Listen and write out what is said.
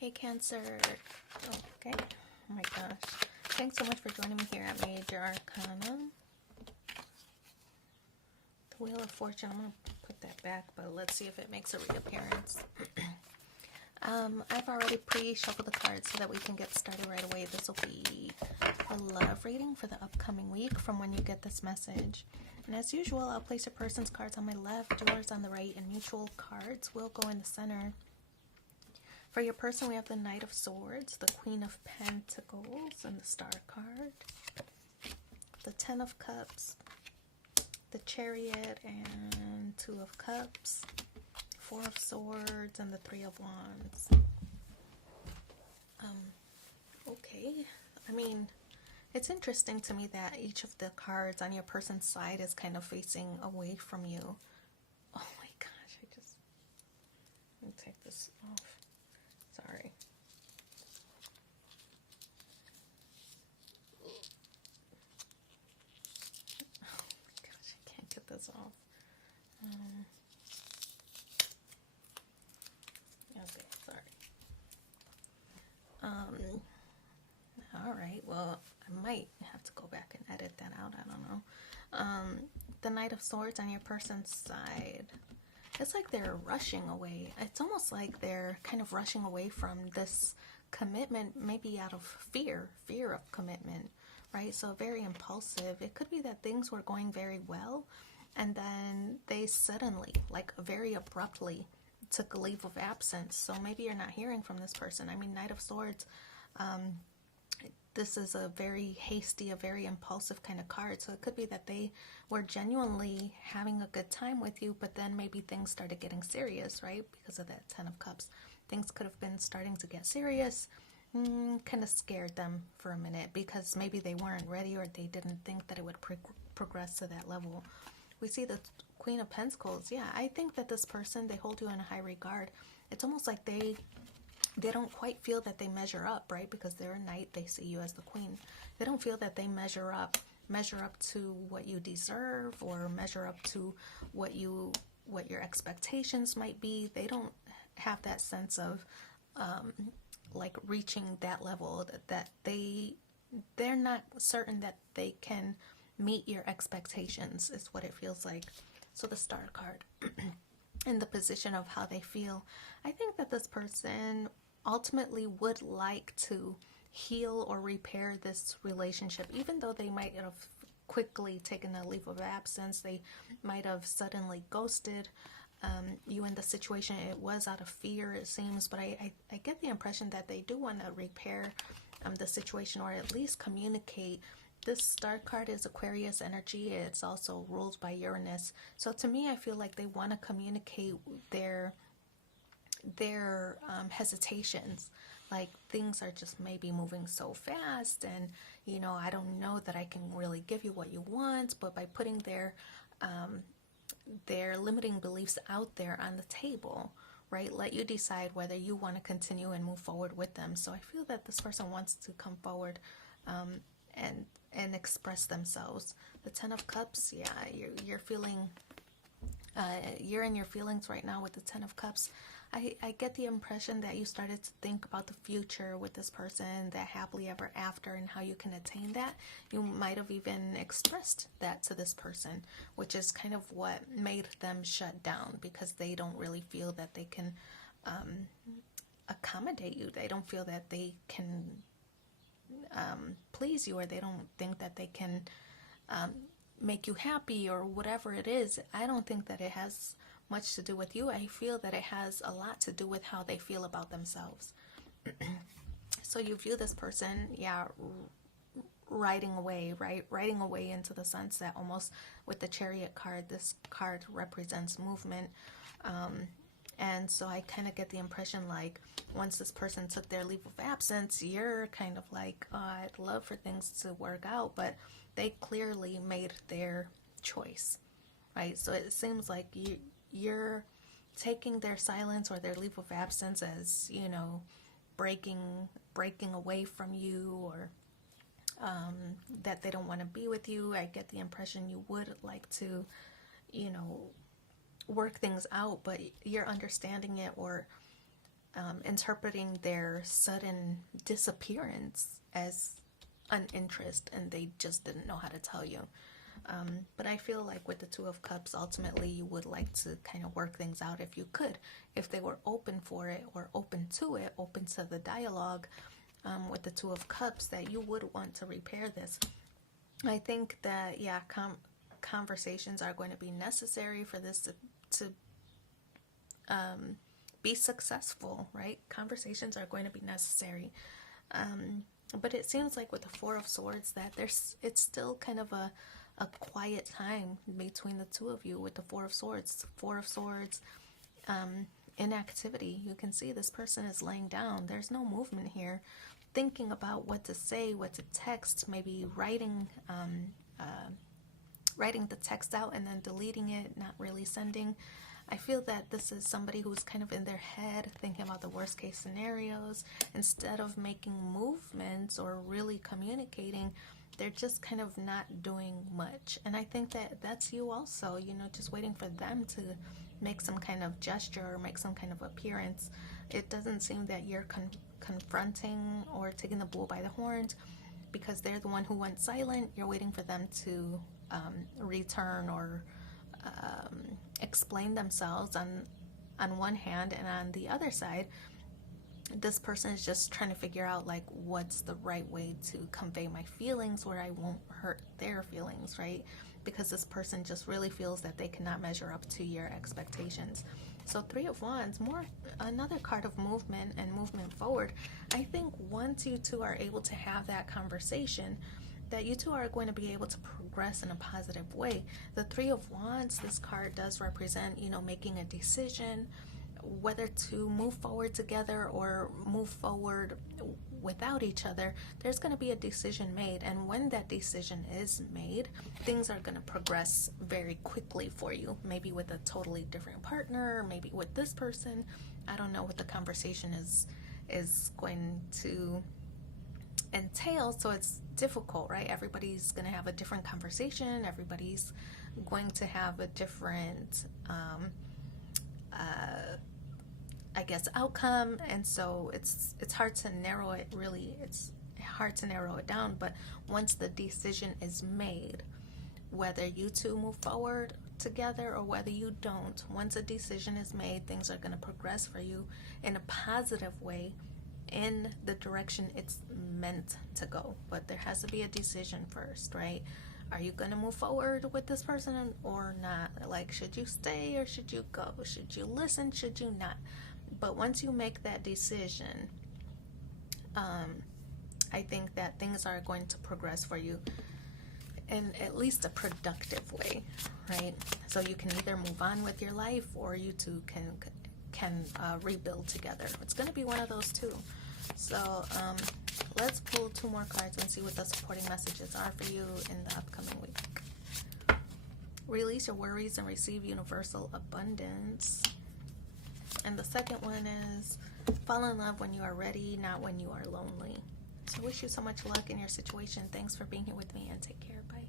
Hey Cancer. Okay. Oh my gosh. Thanks so much for joining me here at Major Arcana. The Wheel of Fortune. I'm going to put that back, but let's see if it makes a reappearance. I've already pre-shuffled the cards so that we can get started right away. This will be a love reading for the upcoming week from when you get this message. And as usual, I'll place a person's cards on my left, yours on the right, and mutual cards will go in the center. For your person, we have the Knight of Swords, the Queen of Pentacles, and the Star card, the Ten of Cups, the Chariot, and Two of Cups, Four of Swords, and the Three of Wands. Okay, I mean, it's interesting to me that each of the cards on your person's side is kind of facing away from you. Oh my gosh, let me take this off. Sorry. Oh my gosh, I can't get this off. Okay, sorry. Alright, well, I might have to go back and edit that out, I don't know. The Knight of Swords on your person's side. It's like they're rushing away. It's almost like they're kind of rushing away from this commitment, maybe out of fear of commitment, right? So very impulsive. It could be that things were going very well, and then they suddenly, like very abruptly, took a leave of absence. So maybe you're not hearing from this person. I mean, Knight of Swords, this is a very hasty, a very impulsive kind of card. So it could be that they were genuinely having a good time with you, but then maybe things started getting serious, right? Because of that Ten of Cups. Things could have been starting to get serious. Kind of scared them for a minute because maybe they weren't ready or they didn't think that it would progress to that level. We see the Queen of Pentacles. Yeah, I think that this person, they hold you in a high regard. It's almost like they don't quite feel that they measure up, right? Because they're a knight, they see you as the queen. They don't feel that they measure up to what you deserve or measure up to what your expectations might be. They don't have that sense of like reaching that level, that they're not certain that they can meet your expectations, is what it feels like. So the Star card in the position of how they feel, I think that this person ultimately would like to heal or repair this relationship, even though they might have quickly taken a leave of absence. They might have suddenly ghosted you in the situation. It was out of fear, it seems, but I get the impression that they do want to repair the situation, or at least communicate. This Star card is Aquarius energy. It's also ruled by Uranus. So to me, I feel like they want to communicate their hesitations. Like things are just maybe moving so fast, and you know, I don't know that I can really give you what you want. But by putting their limiting beliefs out there on the table, right, let you decide whether you want to continue and move forward with them. So I feel that this person wants to come forward and express themselves. The Ten of Cups, yeah, you're feeling, you're in your feelings right now with the Ten of Cups. I get the impression that you started to think about the future with this person, that happily ever after, and how you can attain that. You might have even expressed that to this person, which is kind of what made them shut down, because they don't really feel that they can accommodate you. They don't feel that they can please you, or they don't think that they can make you happy, or whatever it is. I don't think that it has much to do with you. I feel that it has a lot to do with how they feel about themselves. So you view this person, yeah, riding away, right? Riding away into the sunset, almost. With the Chariot card, this card represents movement. And so I kind of get the impression like once this person took their leave of absence, you're kind of like, oh, I'd love for things to work out, but they clearly made their choice, right? So it seems like you're taking their silence or their leave of absence as, you know, breaking away from you, or that they don't want to be with you. I get the impression you would like to, you know, work things out, but you're understanding it, or interpreting their sudden disappearance as uninterest, and they just didn't know how to tell you. But I feel like with the Two of Cups, ultimately you would like to kind of work things out if you could. If they were open for it, or open to it, open to the dialogue with the Two of Cups, that you would want to repair this. I think that, yeah, conversations are going to be necessary for this to be successful, right? Conversations are going to be necessary. But it seems like with the Four of Swords that it's still kind of a quiet time between the two of you with the Four of Swords. Four of Swords, inactivity. You can see this person is laying down. There's no movement here. Thinking about what to say, what to text, maybe writing the text out and then deleting it, not really sending. I feel that this is somebody who's kind of in their head thinking about the worst case scenarios. Instead of making movements or really communicating, they're just kind of not doing much. And I think that that's you also, just waiting for them to make some kind of gesture or make some kind of appearance. It doesn't seem that you're confronting or taking the bull by the horns, because they're the one who went silent. You're waiting for them to return or explain themselves on one hand, and on the other side, this person is just trying to figure out like what's the right way to convey my feelings where I won't hurt their feelings, right? Because this person just really feels that they cannot measure up to your expectations. So Three of Wands, another card of movement and movement forward. I think once you two are able to have that conversation, that you two are going to be able to progress in a positive way. The Three of Wands, this card does represent, making a decision, whether to move forward together or move forward without each other. There's going to be a decision made, and when that decision is made, things are going to progress very quickly for you. Maybe with a totally different partner, maybe with this person. I don't know what the conversation is going to entail, so it's difficult, right? Everybody's going to have a different conversation. Everybody's going to have a different I guess outcome, and so it's hard to narrow it. Really, it's hard to narrow it down. But once the decision is made, whether you two move forward together or whether you don't, once a decision is made, things are going to progress for you in a positive way, in the direction it's meant to go. But there has to be a decision first, right? Are you going to move forward with this person or not? Like, should you stay or should you go? Should you listen? Should you not? But once you make that decision, I think that things are going to progress for you in at least a productive way, right? So you can either move on with your life, or you two can rebuild together. It's going to be one of those two. So let's pull two more cards and see what the supporting messages are for you in the upcoming week. Release your worries and receive universal abundance. And the second one is fall in love when you are ready, not when you are lonely. So I wish you so much luck in your situation. Thanks for being here with me, and take care. Bye.